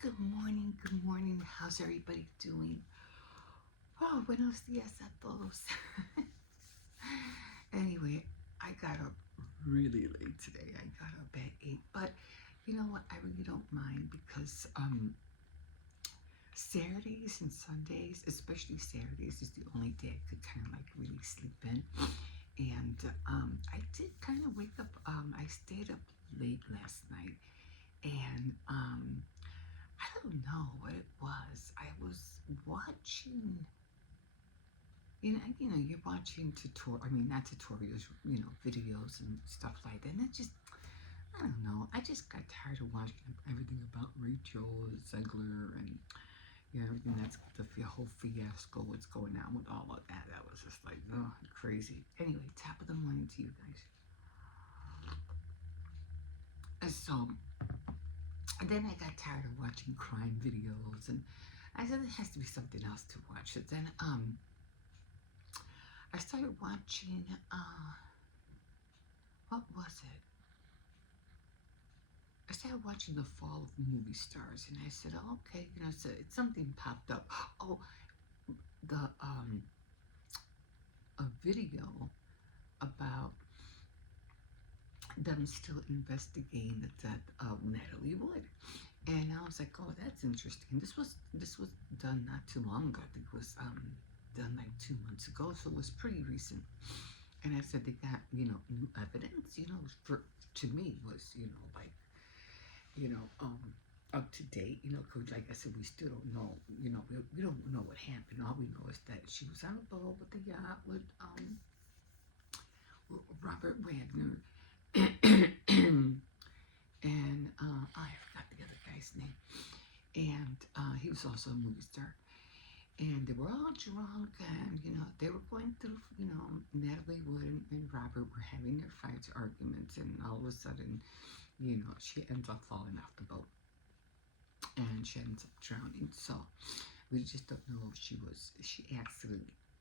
Good morning, good morning. How's everybody doing? Oh, buenos días a todos. Anyway, I got up really late today. I got up at 8, but you know what? I really don't mind because Saturdays and Sundays, especially Saturdays, is the only day I could kind of like really sleep in. And I did kind of wake up. I stayed up late last night, and I don't know what it was. I was watching, you're watching not tutorials, videos and stuff like that. And it just, I don't know. I just got tired of watching everything about Rachel Zegler and, everything that's the whole fiasco, what's going on with all of that. That was just like, oh, crazy. Anyway, top of the morning to you guys. And so, and then I got tired of watching crime videos, and I said there has to be something else to watch. So then, I started watching, what was it? I started watching The Fall of Movie Stars, and I said, oh, okay, so something popped up. Oh, the a video about them still investigating the death of Natalie Wood, and I was like, oh, that's interesting. This was done not too long ago. I think it was done like 2 months ago, so it was pretty recent. And I said they got new evidence. For to me was like you know, up to date, because like I said, we still don't know, we don't know what happened. All we know is that she was on a boat with the yacht with Robert Wagner, and I forgot the other guy's name, and he was also a movie star. And they were all drunk, and they were going through, Natalie Wood and Robert were having their fights, arguments, and all of a sudden, she ends up falling off the boat and she ends up drowning. So we just don't know if she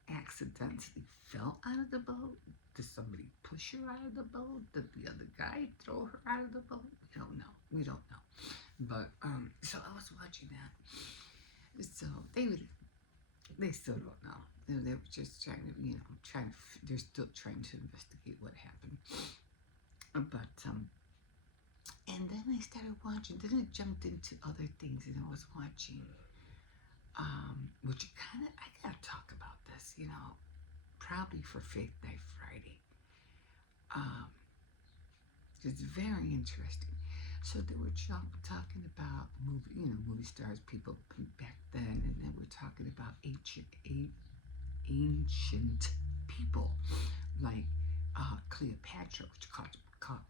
accidentally fell out of the boat. Did somebody push her out of the boat? Did the other guy throw her out of the boat? We don't know. But so I was watching that. So they still don't know. They were just trying to, they're still trying to investigate what happened. But and then I started watching. Then I jumped into other things, and I was watching, which I gotta talk about this, probably for Faith Night Friday. Um, it's very interesting. So they were talking about movie stars, people back then, and then we're talking about ancient people like Cleopatra, which caught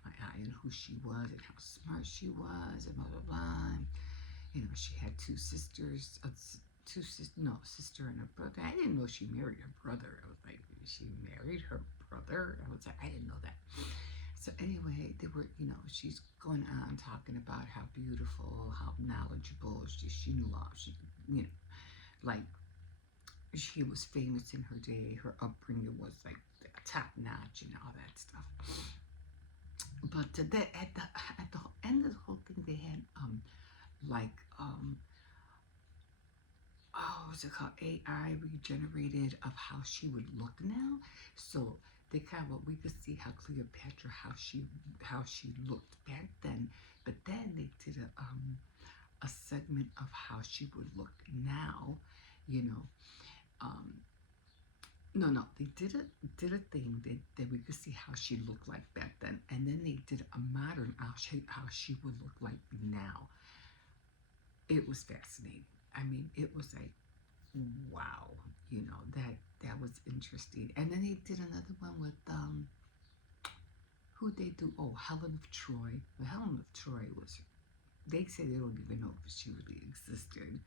my eye, and who she was, and how smart she was, and blah blah blah. And, she had two sisters, sister and a brother. I didn't know she married her brother. I was like, she married her brother. I was like, I didn't know that. So anyway, they were, she's going on talking about how beautiful, how knowledgeable she knew all. She, like she was famous in her day. Her upbringing was like top notch and all that stuff. But at the end of the whole thing, they had like what's it called, AI regenerated of how she would look now. So they kind of, we could see how Cleopatra, how she looked back then, but then they did a segment of how she would look now, you know. No, they did a thing that we could see how she looked like back then, and then they did a modern how she would look like now. It was fascinating. I mean, it was like, wow, that was interesting. And then they did another one with who they do? Oh, Helen of Troy. Well, Helen of Troy was. They say they don't even know if she really existed,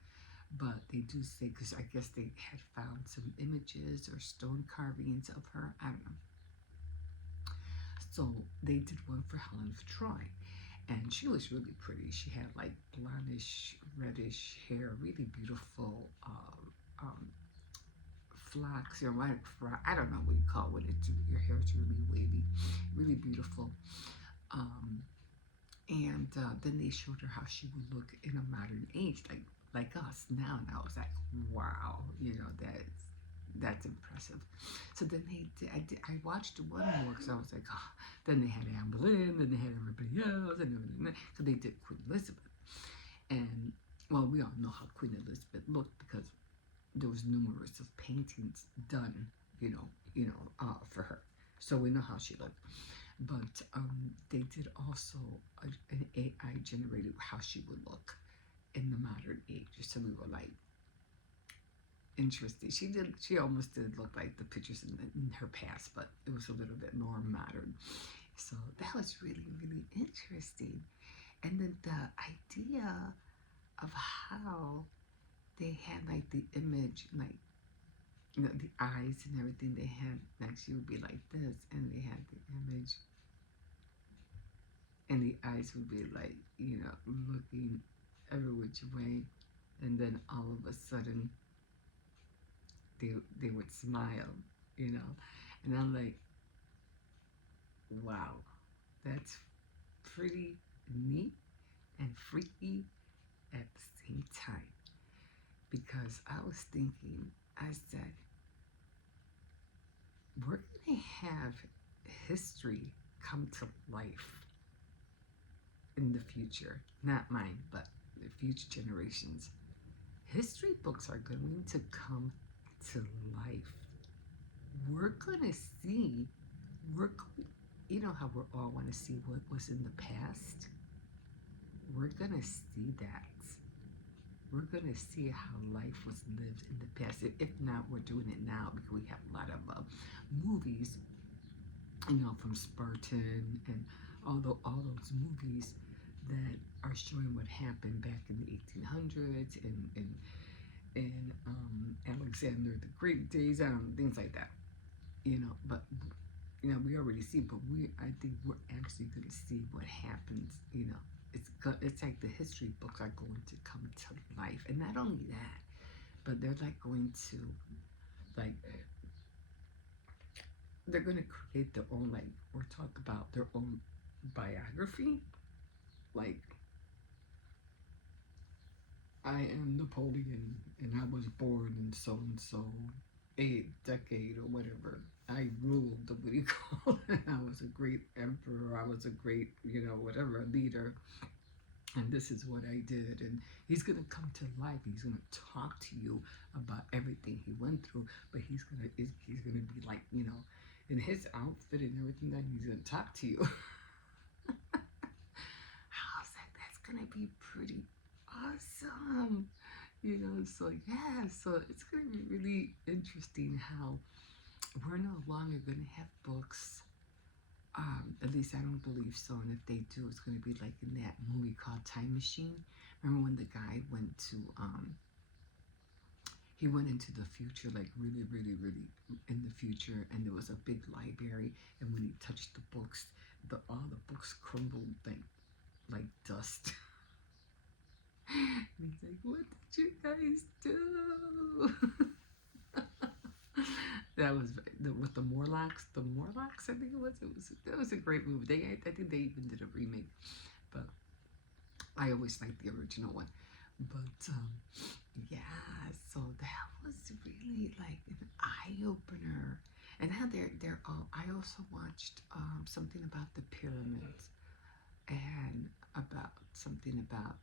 but they do say, because I guess they had found some images or stone carvings of her. I don't know. So they did one for Helen of Troy, and she was really pretty. She had like blondish, reddish hair, really beautiful flocks, or what, I don't know what you call it. Your hair is really wavy, really beautiful. Um, And then they showed her how she would look in a modern age, like us now. And I was like, wow, that's impressive. So then I watched one more because I was like, oh. Then they had Anne Boleyn, then they had everybody else, and everything. So they did Queen Elizabeth, and well, we all know how Queen Elizabeth looked because there was numerous of paintings done, for her. So we know how she looked. But they did also an AI generated how she would look in the modern age. So we were like, interesting. She almost did look like the pictures in her past, but it was a little bit more modern. So that was really, really interesting. And then the idea of how they had like the image, like the eyes and everything they had, like she would be like this, and they had the image, and the eyes would be like, looking every which way, and then all of a sudden they would smile, and I'm like, wow, that's pretty neat and freaky at the same time, because I was thinking, I said, we're gonna have history come to life in the future, not mine, but the future generations. History books are going to come to life. We're gonna see, we're going, how we all want to see what was in the past. We're gonna see that. We're gonna see how life was lived in the past. If not, we're doing it now because we have a lot of movies, from Spartan and all those movies that are showing what happened back in the 1800s and Alexander the Great days, things like that. But we already see, but I think we're actually going to see what happens. It's like the history books are going to come to life, and not only that, but they're like going to like they're going to create their own, like, or talk about their own biography, like, I am Napoleon and I was born in so and so a decade or whatever. I ruled, what do you call it? I was a great emperor, I was a great, whatever, leader, and this is what I did. And he's gonna come to life. He's gonna talk to you about everything he went through, but he's gonna be like, in his outfit and everything, that he's gonna talk to you. How's that? That's gonna be pretty awesome. So yeah, so it's gonna be really interesting how we're no longer gonna have books. At least I don't believe so. And if they do, it's gonna be like in that movie called Time Machine. Remember when the guy went to he went into the future, like really, really, really in the future, and there was a big library, and when he touched the books, all the books crumbled like dust. And he's like, "What did you guys do?" That was with the Morlocks. The Morlocks, I think it was. That was a great movie. I think they even did a remake, but I always liked the original one. But yeah, so that was really like an eye opener. And now they're all. I also watched something about the pyramids, and about something about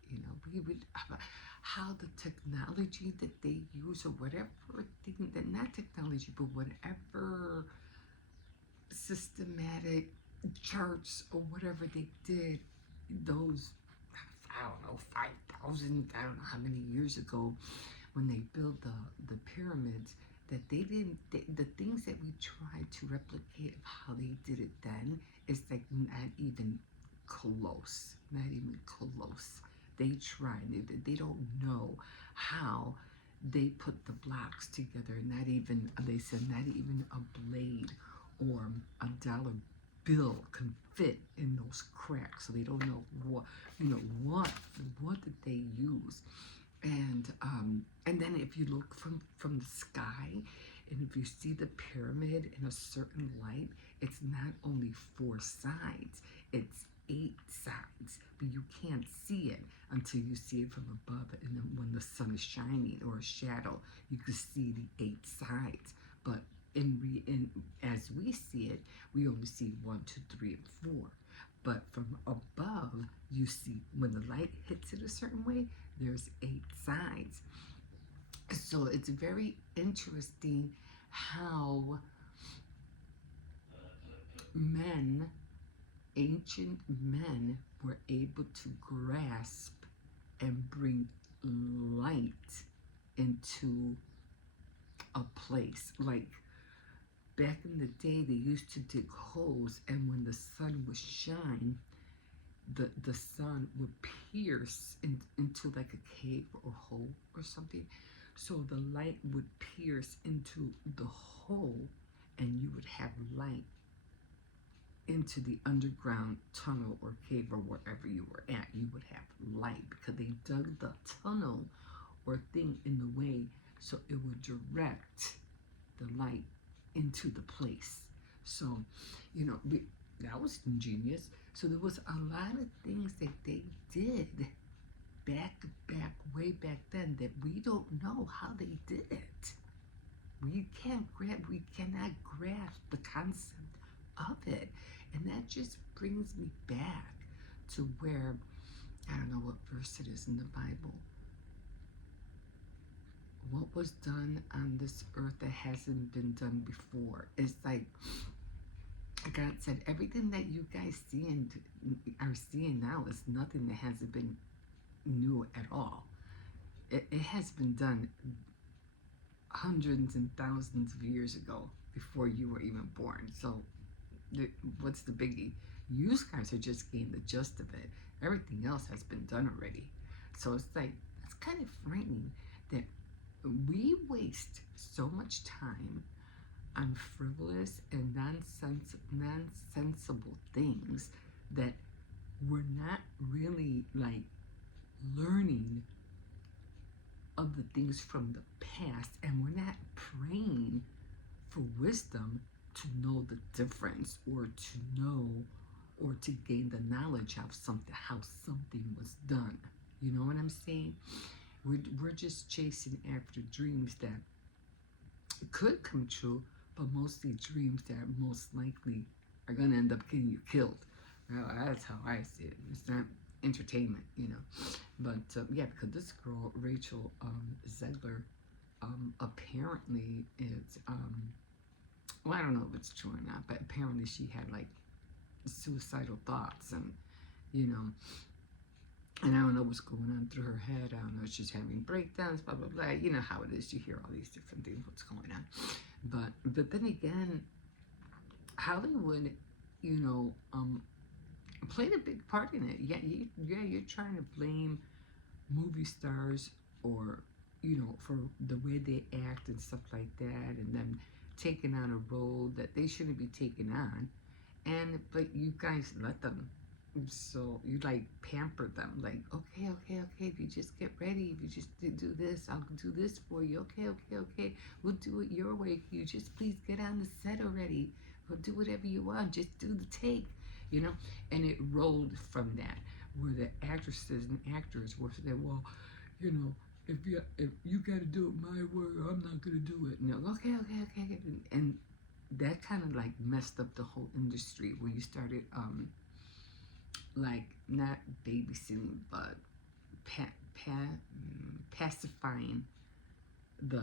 we would about how the technology that they use, or whatever thing, that not technology but whatever systematic charts or whatever they did, those, I don't know, 5,000, I don't know how many years ago, when they built the pyramids, that the things that we try to replicate of how they did it then is like not even close. Not even close. They tried. They don't know how they put the blocks together. Not even, they said, not even a blade or a dollar bill can fit in those cracks. So they don't know what did they use. And then if you look from the sky, and if you see the pyramid in a certain light, it's not only four sides, it's 8 sides, but you can't see it until you see it from above. And then when the sun is shining or a shadow, you can see the 8 sides. But as we see it, we only see 1, 2, 3, and 4. But from above, you see when the light hits it a certain way, there's 8 sides. So it's very interesting how men, ancient men, were able to grasp and bring light into a place. Like back in the day, they used to dig holes, and when the sun would shine, the sun would pierce into like a cave or hole or something. So the light would pierce into the hole, and you would have light into the underground tunnel or cave or wherever you were at. You would have light because they dug the tunnel or thing in the way so it would direct the light into the place. So, that was ingenious. So there was a lot of things that they did way back then that we don't know how they did it. We cannot grasp the concept of it. And that just brings me back to where, I don't know what verse it is in the Bible. What was done on this earth that hasn't been done before? It's like God said, everything that you guys are seeing now is nothing that hasn't been new at all. It has been done hundreds and thousands of years ago before you were even born. So what's the biggie? You guys are just getting the gist of it. Everything else has been done already. So it's like, it's kind of frightening that we waste so much time on frivolous and nonsensible things that we're not really like learning of the things from the past, and we're not praying for wisdom to know the difference or to know or to gain the knowledge of something, how something was done. You know what I'm saying? We're just chasing after dreams that could come true, but mostly dreams that most likely are going to end up getting you killed. Well, that's how I see it. It's not entertainment, But yeah, because this girl, Rachel Zegler, apparently it's, well, I don't know if it's true or not, but apparently she had like suicidal thoughts and, and I don't know what's going on through her head. I don't know if she's having breakdowns, blah, blah, blah. You know how it is. You hear all these different things, what's going on. But then again, Hollywood, played a big part in it. Yeah, you're trying to blame movie stars or, for the way they act and stuff like that, and them taking on a role that they shouldn't be taking on. But you guys let them. So you like pamper them, like, okay, if you just get ready, if you just do this, I'll do this for you. Okay, we'll do it your way. You just please get on the set already. We'll do whatever you want. Just do the take, And it rolled from that, where the actresses and actors were saying, well, if you got to do it my way, I'm not gonna do it. No, okay, and that kind of like messed up the whole industry when you started like not babysitting but pacifying the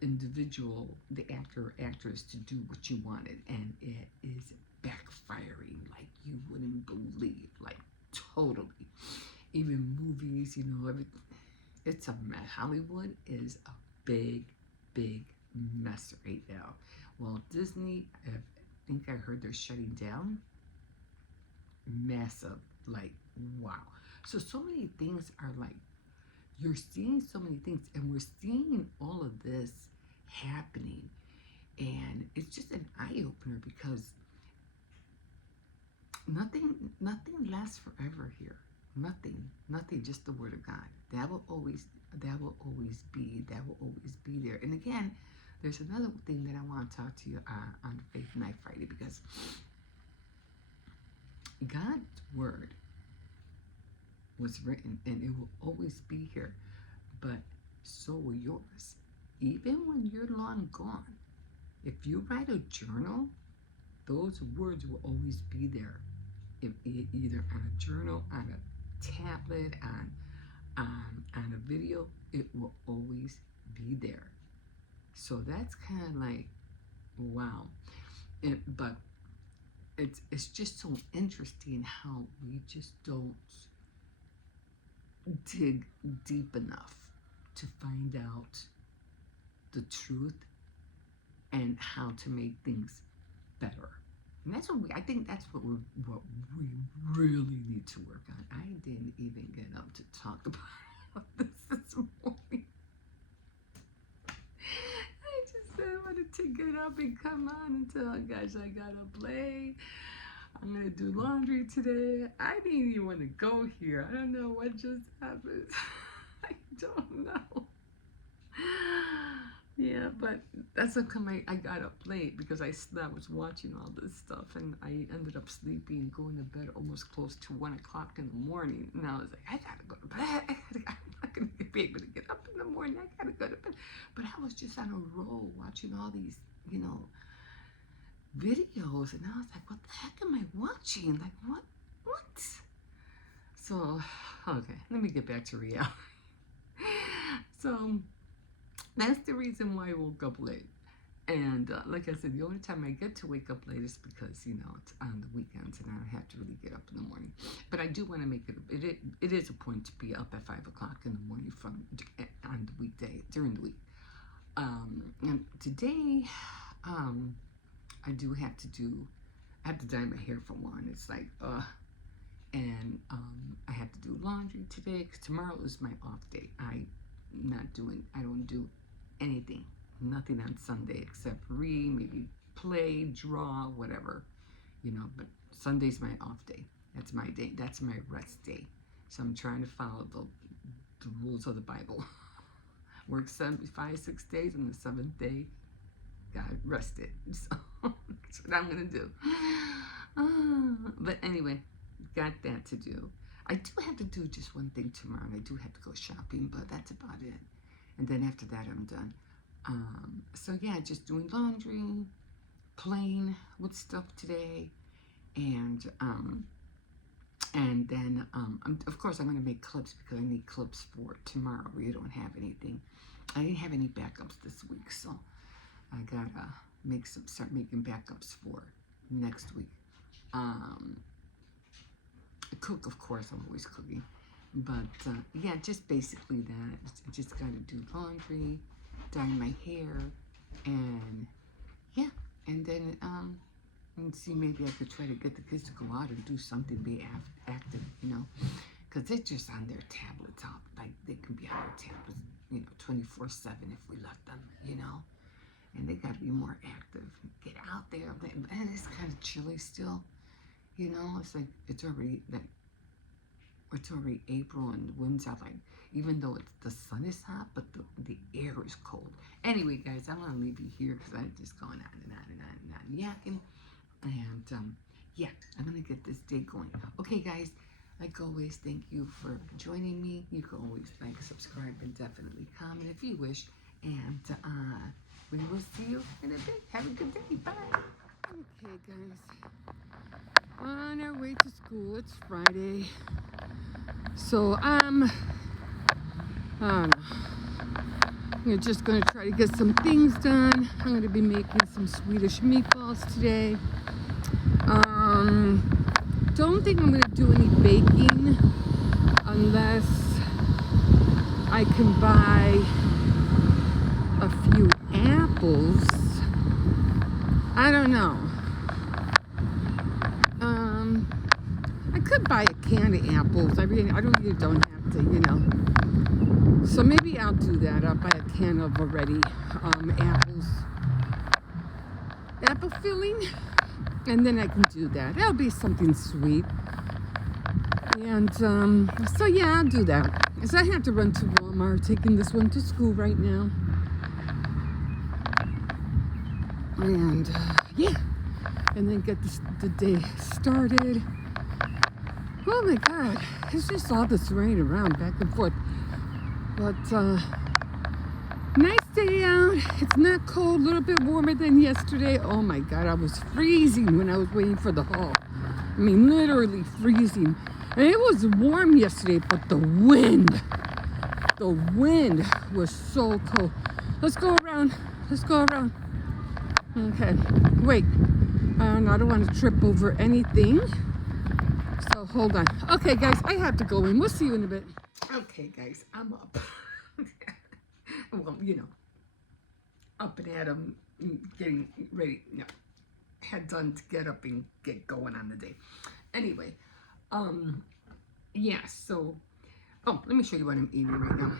individual, the actor or actress, to do what you wanted, and it is backfiring like you wouldn't believe, like totally. Even movies, everything. It's a mess. Hollywood is a big mess right now. Well, Disney, I think I heard they're shutting down. Massive, like, wow. So many things are like, you're seeing so many things, and we're seeing all of this happening, and it's just an eye-opener because nothing lasts forever here. Nothing, just the word of God. That will always be there. And again, there's another thing that I want to talk to you on Faith Night Friday, because God's word was written and it will always be here, but so will yours. Even when you're long gone, if you write a journal, those words will always be there. Either on a journal, on a tablet, on a video, it will always be there. So that's kind of like, wow. But it's just so interesting how we just don't dig deep enough to find out the truth and how to make things better. And that's I think that's what we really need to work on. I didn't even get up to talk about this morning. I just said I wanted to get up and come on and tell you guys I gotta play. I'm gonna do laundry today. I didn't even want to go here. I don't know what just happened. I don't know. Yeah, but that's how come I got up late, because I was watching all this stuff and I ended up sleeping and going to bed almost close to 1 o'clock in the morning. And I was like, I gotta go to bed. I'm not gonna be able to get up in the morning. I gotta go to bed. But I was just on a roll watching all these, videos, and I was like, what the heck am I watching? Like, what? So, okay, let me get back to reality. So, that's the reason why I woke up late. And like I said, the only time I get to wake up late is because, it's on the weekends and I don't have to really get up in the morning. But I do want to make it is a point to be up at 5 o'clock in the morning on the weekday, during the week. And today, I have to dye my hair for one. It's like, and I have to do laundry today because tomorrow is my off day. I don't do anything, nothing on Sunday except read, maybe play, draw, whatever, but Sunday's my off day. That's my day. That's my rest day. So I'm trying to follow the rules of the Bible. Work 6 days, and the 7th day, God rested. So that's what I'm gonna do. But anyway, got that to do. I do have to do just one thing tomorrow. I do have to go shopping, but that's about it. And then after that, I'm done. So yeah, just doing laundry, playing with stuff today, and then of course I'm gonna make clips because I need clips for tomorrow. We don't have anything. I didn't have any backups this week, so I gotta start making backups for next week. Cook, of course, I'm always cooking. But yeah, just basically that. I just gotta do laundry, dye my hair, and yeah, and then and see, maybe I could try to get the kids to go out and do something, be active, because they're just on their tablets out. Like, they can be on their tablets, 24/7 if we let them, and they gotta be more active, get out there. And it's kind of chilly still, it's like it's already April and the winds are like, even though the sun is hot, but the air is cold. Anyway, guys, I'm gonna leave you here because I'm just going on and on and on and on yakking. And yeah, I'm gonna get this day going. Okay, guys, like always, thank you for joining me. You can always like, subscribe, and definitely comment if you wish. And we will see you in a bit. Have a good day. Bye. Okay, guys, on our way to school. It's Friday. So I'm just going to try to get some things done. I'm going to be making some Swedish meatballs today. Don't think I'm going to do any baking unless I can buy a few apples. I don't know. I could buy a can of apples. I really don't have to, So maybe I'll do that. I'll buy a can of already apples, apple filling, and then I can do that. That'll be something sweet. And so yeah, I'll do that. So I have to run to Walmart, taking this one to school right now. And yeah, and then get the day started. Oh my God, it's just all this rain around back and forth. But nice day out. It's not cold, a little bit warmer than yesterday. Oh my God, I was freezing when I was waiting for the haul. I mean, literally freezing. And it was warm yesterday, but the wind was so cold. Let's go around. Let's go around. Okay, wait. I don't want to trip over anything. So hold on. Okay, guys, I have to go in. We'll see you in a bit. Okay, guys, I'm up. Well, up and at 'em, getting ready. Had done to get up and get going on the day. Anyway, yeah. So, let me show you what I'm eating right now.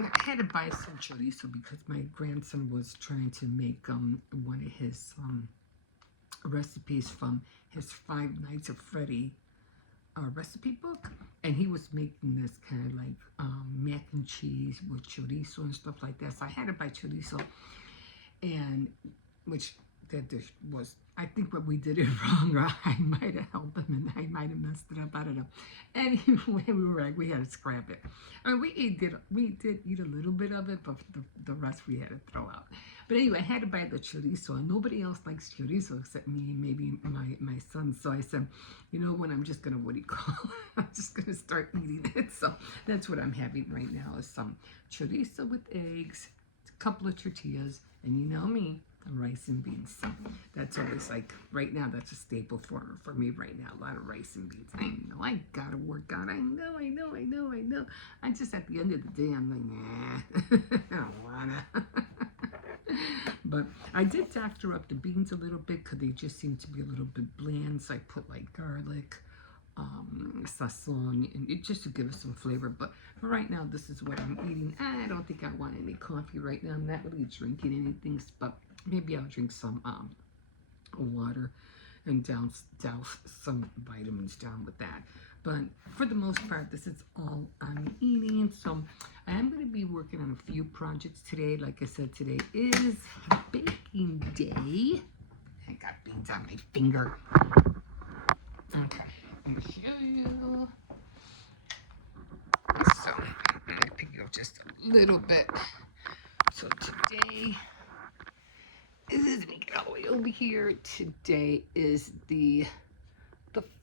I had to buy some chorizo because my grandson was trying to make one of his recipes from his Five Nights at Freddy recipe book, and he was making this kind of like mac and cheese with chorizo and stuff like that. So I had to buy chorizo, and which that dish was, I think what we did it wrong, or I might have helped them and I might have messed it up. I don't know. Anyway, we had to scrap it. I mean, we did eat a little bit of it, but the rest we had to throw out. But anyway, I had to buy the chorizo, and nobody else likes chorizo except me and maybe my son. So I said, you know what, I'm just gonna, I'm just gonna start eating it. So that's what I'm having right now, is some chorizo with eggs, a couple of tortillas, and you know me, rice and beans. So that's always like, right now, that's a staple for me right now. A lot of rice and beans. I know I gotta work out. I know. I just, at the end of the day, I'm like, nah, I don't wanna. But I did doctor up the beans a little bit because they just seem to be a little bit bland. So I put like garlic, sazon, and it just to give us some flavor. But for right now, this is what I'm eating. I don't think I want any coffee right now. I'm not really drinking anything, but maybe I'll drink some water and douse some vitamins down with that. But for the most part, this is all I'm eating. So I am going to be working on a few projects today. Like I said, today is baking day. I got beans on my finger. Okay, let me show you. So I'm going to pick it up just a little bit. So today, let me get all the way over here. Today is the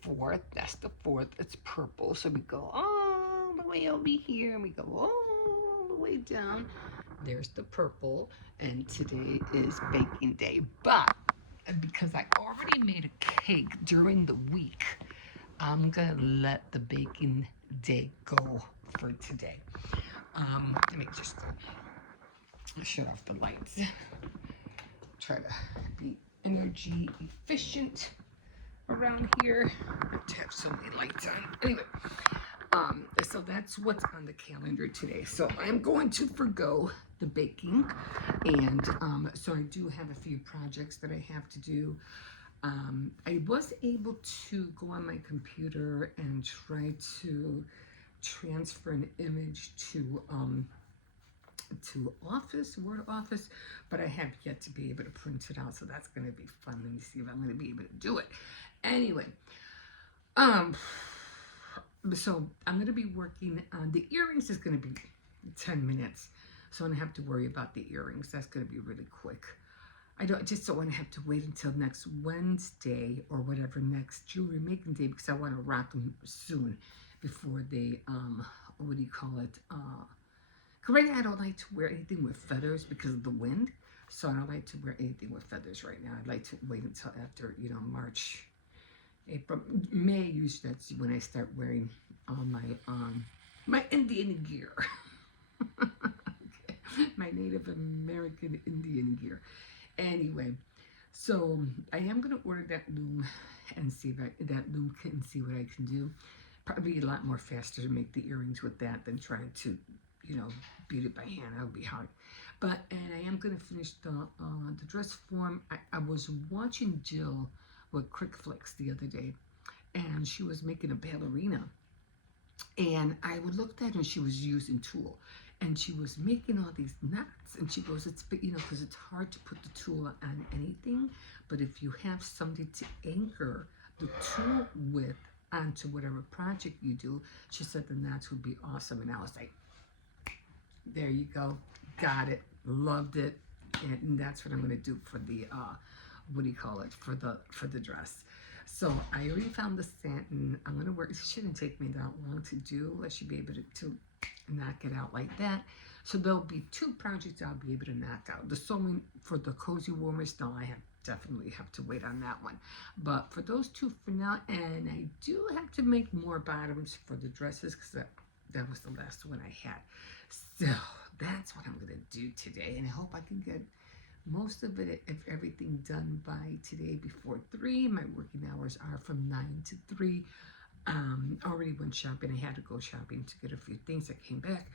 4th. That's the 4th. It's purple. So we go all the way over here, and we go all the way down. There's the purple, and today is baking day. But because I already made a cake during the week, I'm gonna let the baking day go for today. Let me just shut off the lights. Try to be energy efficient around here. To have so many lights on. Anyway, so that's what's on the calendar today. So I'm going to forgo the baking, and so I do have a few projects that I have to do. I was able to go on my computer and try to transfer an image to Word Office, but I have yet to be able to print it out, so that's going to be fun. Let me see if I'm going to be able to do it. Anyway, so I'm going to be working on the earrings. Is going to be 10 minutes, so I don't have to worry about the earrings. That's going to be really quick. I just don't want to have to wait until next Wednesday or whatever, next jewelry making day, because I want to rock them soon before they, what do you call it? Because right now I don't like to wear anything with feathers because of the wind. So I don't like to wear anything with feathers right now. I'd like to wait until after, March, April, May. Usually that's when I start wearing all my Indian gear. Okay. My Native American Indian gear. Anyway, so I am going to order that loom and see see what I can do. Probably a lot more faster to make the earrings with that than trying to, beat it by hand. That would be hard. And I am going to finish the dress form. I was watching Jill with Quick Flicks the other day, and she was making a ballerina. And I looked at her, and she was using tulle. And she was making all these knots. And she goes, it's, because it's hard to put the tulle on anything. But if you have something to anchor the tulle with, onto whatever project you do. She said the knots would be awesome. And I was like, there you go. Got it. Loved it. And that's what I'm going to do for the, what do you call it? For the dress. So I already found the satin. I'm going to work. It shouldn't take me that long to do. I should be able to knock it out like that. So there'll be 2 projects I'll be able to knock out. The sewing for the cozy warmers, no, I definitely have to wait on that one. But for those 2 for now, and I do have to make more bottoms for the dresses because that was the last one I had. So that's what I'm going to do today. And I hope I can get most of it, if everything, done by today before 3. My working hours are from 9 to 3. Already went shopping. I had to go shopping to get a few things. I came back,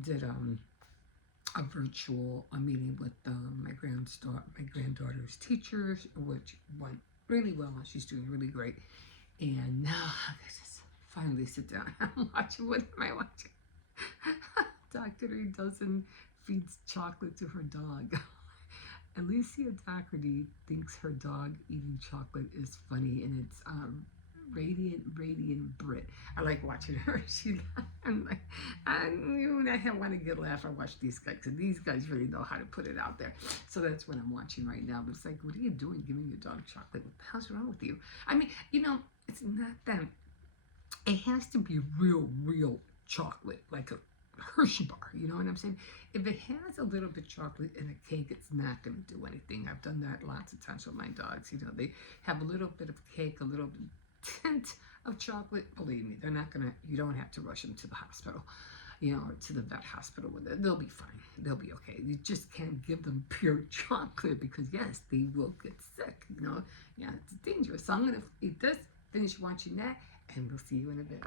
did a virtual meeting with my granddaughter's teachers, which went really well. She's doing really great. And now I just finally sit down. I'm watching. What am I watching? Dr. Dozen feeds chocolate to her dog. Alicia Doherty thinks her dog eating chocolate is funny, and it's Radiant Brit. I like watching her. I'm like, I want a good laugh. I watch these guys, because these guys really know how to put it out there. So that's what I'm watching right now. But it's like, what are you doing giving your dog chocolate? What the hell's wrong with you? I mean, it's not that. It has to be real chocolate, like a Hershey bar, you know what I'm saying? If it has a little bit of chocolate in a cake, it's not going to do anything. I've done that lots of times with my dogs. They have a little bit of cake, a little tint of chocolate. Believe me, they're not going to, you don't have to rush them to the hospital, or to the vet hospital with it. They'll be fine. They'll be okay. You just can't give them pure chocolate because, yes, they will get sick, Yeah, it's dangerous. So I'm going to eat this, finish watching that, and we'll see you in a bit.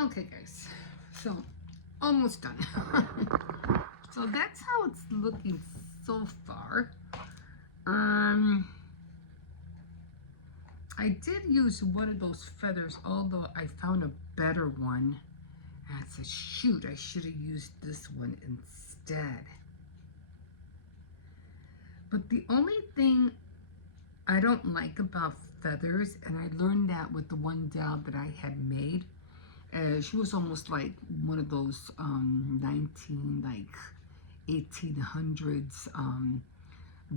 Okay, guys. So, almost done. So that's how it's looking so far. I did use one of those feathers, although I found a better one. And I said, shoot, I should have used this one instead. But the only thing I don't like about feathers, and I learned that with the one doll that I had made, she was almost like one of those 1800s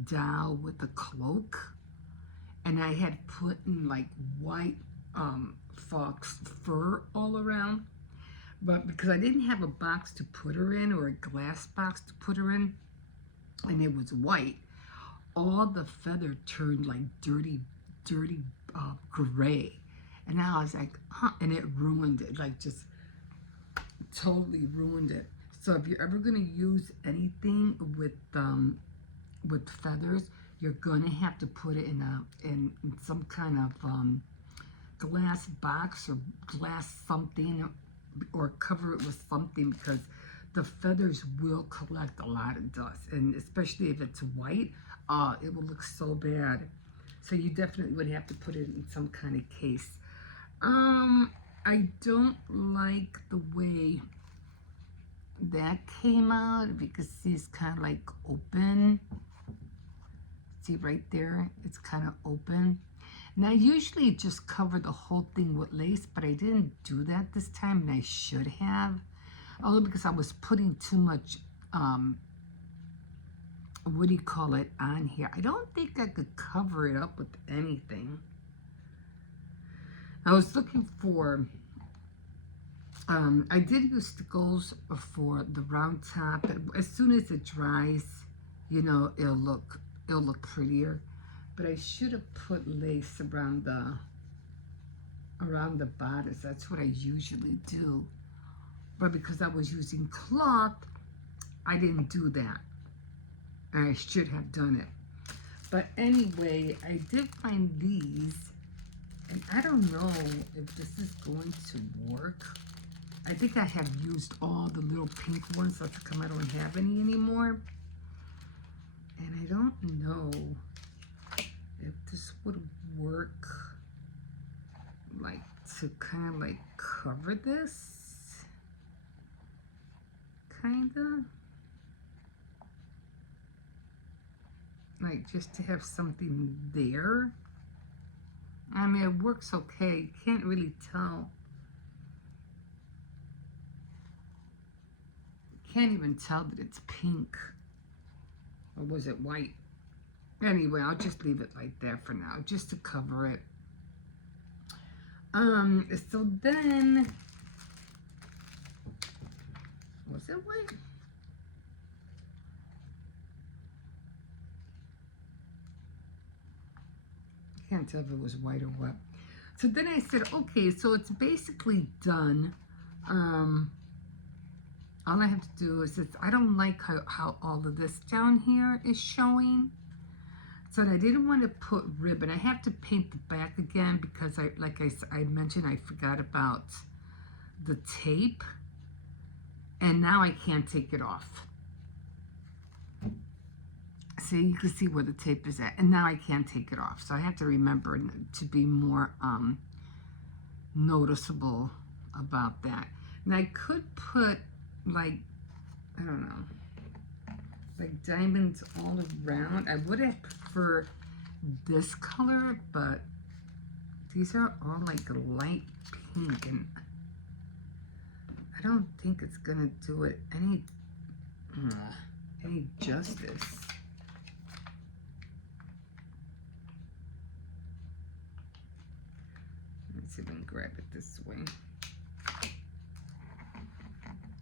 doll with a cloak, and I had put in like white fox fur all around, but because I didn't have a box to put her in, or a glass box to put her in, and it was white, all the feather turned like dirty gray. And now I was like, huh, and it ruined it, like just totally ruined it. So if you're ever gonna use anything with feathers, you're gonna have to put it in some kind of glass box or glass something, or cover it with something, because the feathers will collect a lot of dust, and especially if it's white, it will look so bad. So you definitely would have to put it in some kind of case. I don't like the way that came out. If you can see, it's kind of like open. See right there, it's kind of open. Now, I usually just cover the whole thing with lace, but I didn't do that this time, and I should have. Only because I was putting too much, what do you call it, on here. I don't think I could cover it up with anything. I was looking for, I did use stickles for the round top, but as soon as it dries, you know, it'll look prettier. But I should have put lace around the bodice. That's what I usually do. But because I was using cloth, I didn't do that. And I should have done it. But anyway, I did find these, and I don't know if this is going to work. I think I have used all the little pink ones. That's come, I don't have any anymore. And I don't know if this would work, like to kind of like cover this, kind of. like just to have something there. I mean, it works okay. Can't really tell. Can't even tell that it's pink. Or was it white? Anyway, I'll just leave it like that for now, just to cover it. So then, was it white? Can't tell if it was white or what. So then I said, okay, so it's basically done. All I have to do is, I don't like how all of this down here is showing. So I didn't want to put ribbon. I have to paint the back again because I mentioned, I forgot about the tape. And now I can't take it off. See, you can see where the tape is at. And now I can't take it off. So I have to remember to be more noticeable about that. And I could put, like, I don't know, like diamonds all around. I would have preferred this color, but these are all like light pink, and I don't think it's gonna do it any justice. Let's see if I can grab it this way.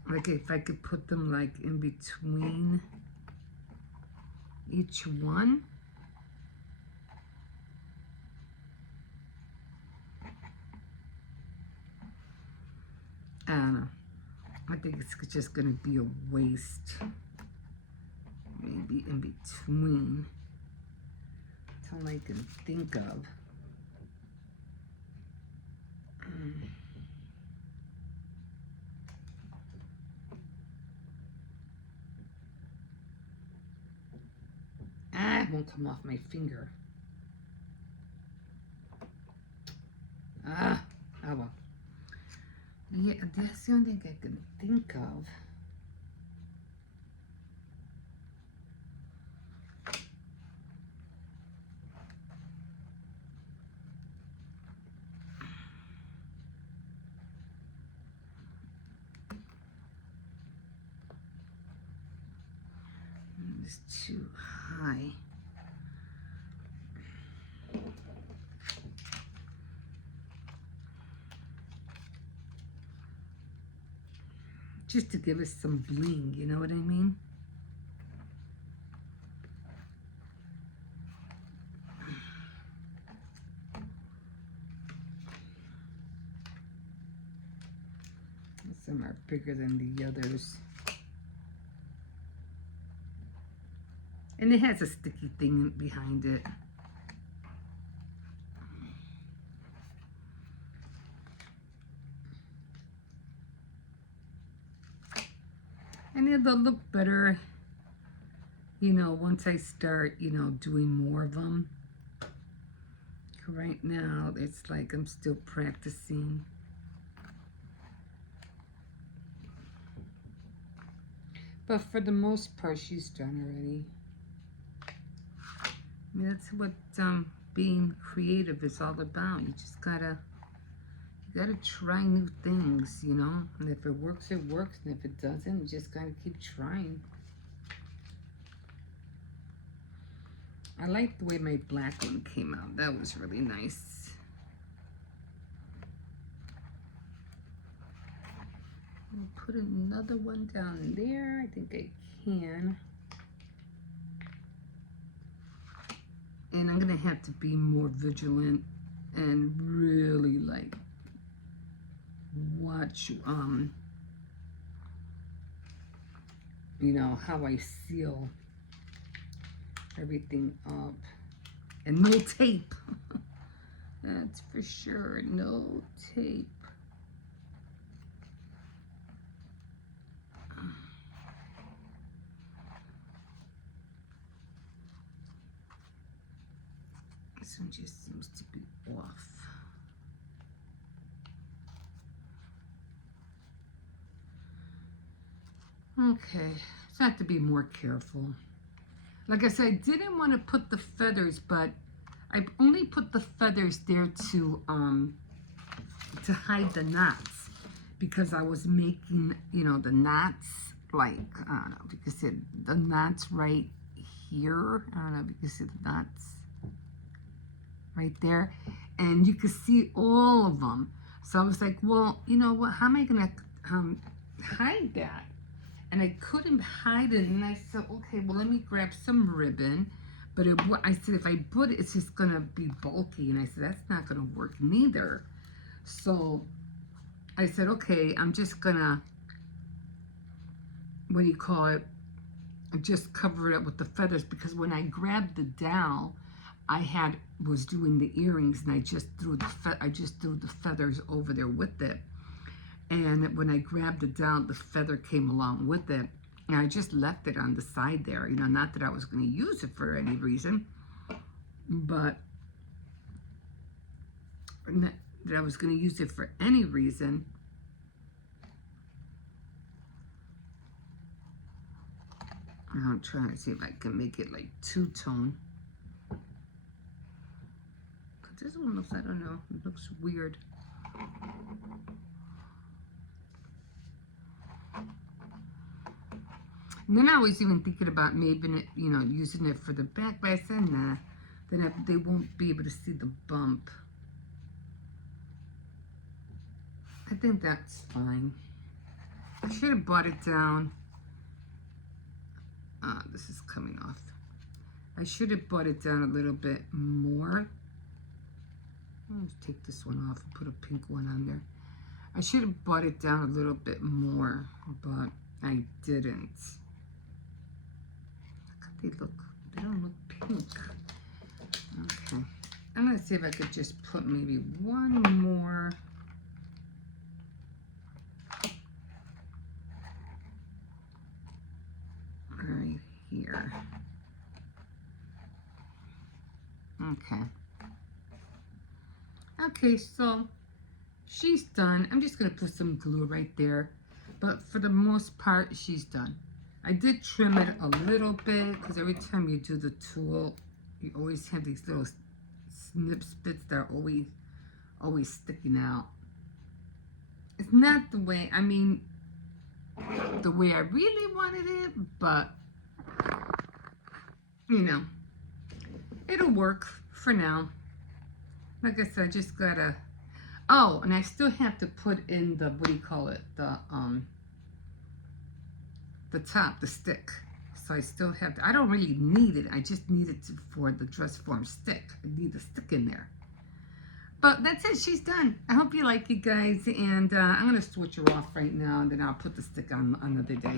Like if I could put them like in between each one. I don't know. I think it's just gonna be a waste. Maybe in between. That's all I can think of. It won't come off my finger. Oh well. Yeah, that's the only thing I can think of. It's too high. Just to give us some bling, you know what I mean? Some are bigger than the others. And it has a sticky thing behind it. And it'll look better, you know, once I start, you know, doing more of them. Right now, it's like I'm still practicing. But for the most part, she's done already. I mean, that's what being creative is all about. You just gotta try new things, you know. And if it works, it works. And if it doesn't, you just gotta keep trying. I like the way my black one came out. That was really nice. I'll put another one down there. I think I can. And I'm gonna have to be more vigilant and really like watch you know, how I seal everything up. And no tape. That's for sure. No tape. This one just seems to be off. Okay, so I have to be more careful. Like I said, I didn't want to put the feathers, but I only put the feathers there to hide the knots, because I was making, you know, the knots, like, I don't know if you can see the knots right here. I don't know if you can see the knots right there, and you can see all of them. So I was like, well, you know what, how am I gonna hide that? And I couldn't hide it, and I said, okay, well, let me grab some ribbon. But I said, if I put it, it's just gonna be bulky, and I said, that's not gonna work neither. So I said, okay, I'm just gonna, what do you call it, just cover it up with the feathers, because when I grabbed the dowel, I was doing the earrings, and I just threw the feathers over there with it. And when I grabbed the dowel, the feather came along with it, and I just left it on the side there. You know, not that I was going to use it for any reason, but not that I was going to use it for any reason. I'm trying to see if I can make it like two-tone. This one looks, I don't know, it looks weird. And then I was even thinking about maybe, you know, using it for the back, but I said, nah, then they won't be able to see the bump. I think that's fine. I should have brought it down. This is coming off. I should have brought it down a little bit more. Let's take this one off and put a pink one on there. I should have brought it down a little bit more, but I didn't. They don't look pink. Okay. I'm gonna see if I could just put maybe one more. Right here. Okay. Okay, so she's done. I'm just gonna put some glue right there, but for the most part, she's done. I did trim it a little bit, because every time you do the tulle, you always have these little snips that are always sticking out. It's not the way, I mean, the way I really wanted it, but, you know, it'll work for now. Like I said, I just gotta, oh, and I still have to put in the, what do you call it, the top, the stick. So I still have to, I don't really need it. I just need it for the dress form stick. I need the stick in there. But that's it, she's done. I hope you like it, guys. And I'm gonna switch her off right now, and then I'll put the stick on another day.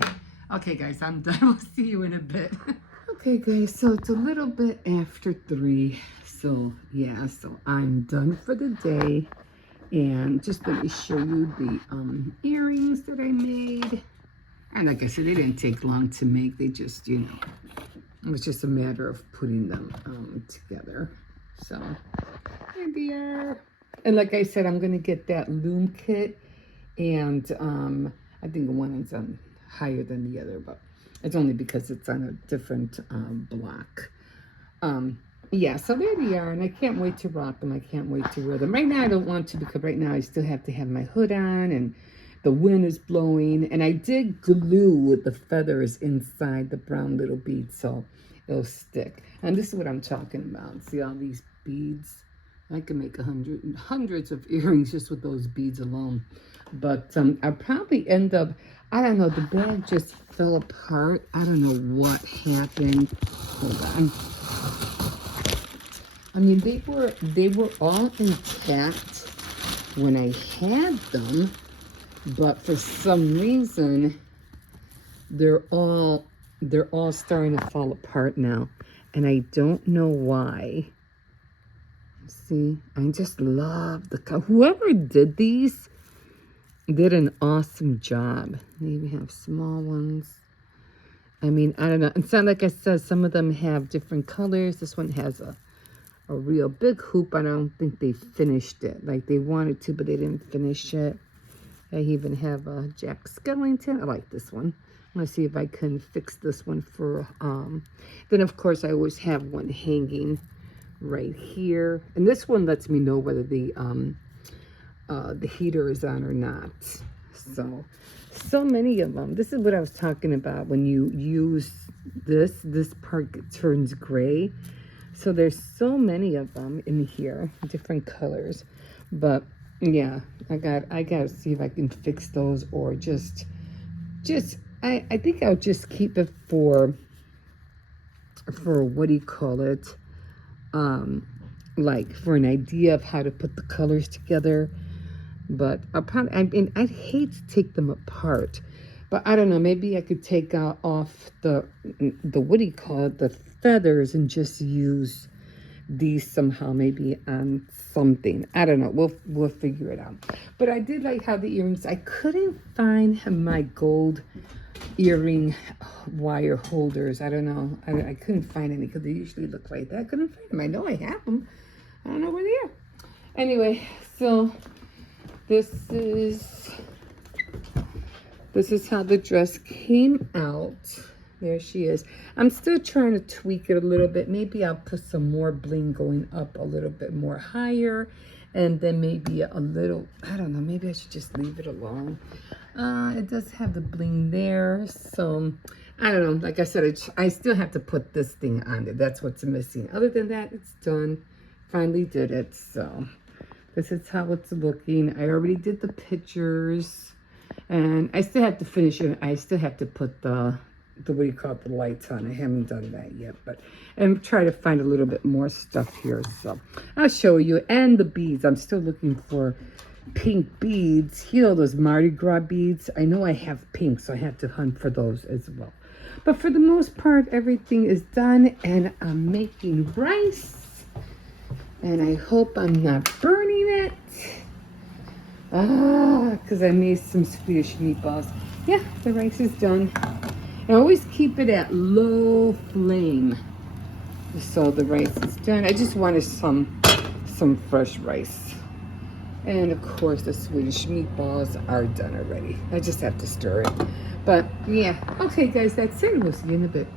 Okay, guys, I'm done. We'll see you in a bit. Okay, guys, so it's a little bit after 3. So yeah, so I'm done for the day. And just let me show you the earrings that I made. And like I said, they didn't take long to make. They just, you know, it was just a matter of putting them together. So here they are. And like I said, I'm going to get that loom kit. And I think one is higher than the other, but it's only because it's on a different block. Yeah, so there they are. And I can't wait to rock them. I can't wait to wear them. Right now, I don't want to, because right now I still have to have my hood on, and the wind is blowing, and I did glue with the feathers inside the brown little beads, so it'll stick. And this is what I'm talking about. See all these beads? I can make hundreds of earrings just with those beads alone. But I'll probably end up, I don't know, the bag just fell apart. I don't know what happened. Hold on. I mean, they were all intact when I had them. But for some reason, they're all starting to fall apart now, and I don't know why. See, I just love whoever did these did an awesome job. Maybe have small ones. I mean, I don't know. It's not like I said, some of them have different colors. This one has a real big hoop. I don't think they finished it like they wanted to, but they didn't finish it. I even have a Jack Skellington. I like this one. Let's see if I can fix this one for, then of course I always have one hanging right here. And this one lets me know whether the heater is on or not. So many of them. This is what I was talking about. When you use this part turns gray. So there's so many of them in here, different colors. But yeah, I gotta see if I can fix those, or just I think I'll just keep it for what do you call it? Like for an idea of how to put the colors together. But I'd hate to take them apart. But I don't know, maybe I could take off the what do you call it, the feathers, and just use these somehow, maybe on something. I don't know. We'll figure it out. But I did like how the earrings. I couldn't find my gold earring wire holders. I don't know. I couldn't find any because they usually look like that. I couldn't find them. I know I have them. I don't know where they are. Anyway, so this is how the dress came out. There she is. I'm still trying to tweak it a little bit. Maybe I'll put some more bling going up a little bit more higher. And then maybe a little, I don't know, maybe I should just leave it alone. It does have the bling there. So, I don't know. Like I said, I still have to put this thing on it. That's what's missing. Other than that, it's done. Finally did it. So, this is how it's looking. I already did the pictures. And I still have to finish it. I still have to put the what do you call it, the lights on. I haven't done that yet, but I'm trying to find a little bit more stuff here, so I'll show you. And the beads, I'm still looking for pink beads. You know, those Mardi Gras beads. I know I have pink, so I have to hunt for those as well. But for the most part, everything is done, and I'm making rice, and I hope I'm not burning it. Because I made some Swedish meatballs. Yeah, the rice is done. I always keep it at low flame. So the rice is done. I just wanted some fresh rice. And of course the Swedish meatballs are done already. I just have to stir it. But yeah, okay guys, that's it. We'll see you in a bit.